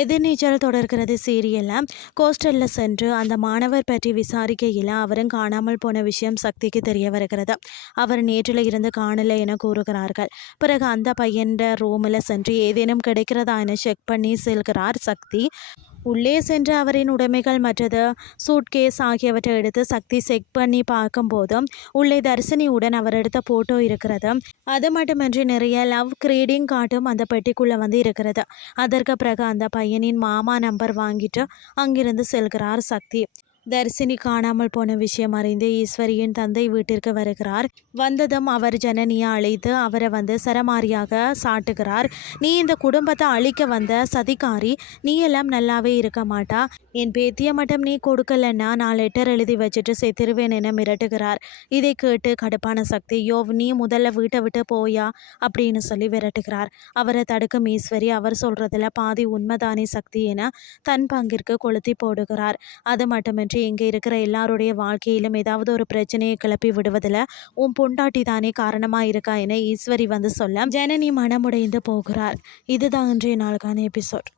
எதிர்நீச்சல் தொடர்கிறது சீரியலில் கோஸ்டலில் சென்று அந்த மாணவர் பற்றி விசாரிக்கையில் அவரும் காணாமல் போன விஷயம் சக்திக்கு தெரிய வருகிறது. அவர் நேற்றில் இருந்து காணலை என கூறுகிறார்கள். பிறகு அந்த பையன் ரூமில் சென்று ஏதேனும் கிடைக்கிறதா என செக் பண்ணி செல்கிறார் சக்தி. உள்ளே சென்று அவரின் உடைமைகள் மற்றது சூட்கேஸ் ஆகியவற்றை எடுத்து சக்தி செக் பண்ணி பார்க்கும்போது உள்ளே தர்சினியுடன் அவர் எடுத்த போட்டோ இருக்கிறது. அது மட்டுமின்றி நிறைய லவ் கிரீடிங் காட்டும் அந்த பெட்டிக்குள்ளே வந்து இருக்கிறது. அதற்கு பிறகு அந்த பையனின் மாமா நம்பர் வாங்கிட்டு அங்கிருந்து செல்கிறார் சக்தி. தர்சினி காணாமல் போன விஷயம் அறிந்து ஈஸ்வரியின் தந்தை வீட்டிற்கு வருகிறார். வந்ததும் அவர் ஜனனியை அழைத்து அவரை சரமாரியாக சாட்டுகிறார். நீ இந்த குடும்பத்தை அழிக்க வந்த சதிகாரி, நீ எல்லாம் நல்லாவே இருக்க மாட்டா. என் பேத்தியை மட்டும் நீ கொடுக்கலன்னா நான் லெட்டர் எழுதி வச்சுட்டு செத்துருவேன் என மிரட்டுகிறார். இதை கேட்டு கடுப்பான சக்தி, யோவ் நீ முதல்ல வீட்டை விட்டு போயா அப்படின்னு சொல்லி விரட்டுகிறார். அவரை தடுக்கும் ஈஸ்வரி, அவர் சொல்றதுல பாதி உண்மைதானே சக்தி என தன் பங்கிற்கு கொளுத்தி போடுகிறார். அது மட்டுமின்றி இங்கே இருக்கிற எல்லாருடைய வாழ்க்கையிலும் ஏதாவது ஒரு பிரச்சனையை கிளப்பி விடுவதில் உன் பொண்டாட்டி தானே காரணமாக இருக்கா என ஈஸ்வரி சொல்ல ஜனனி மனமுடைந்து போகிறார். இதுதான் இன்றைய நாளுக்கான எபிசோட்.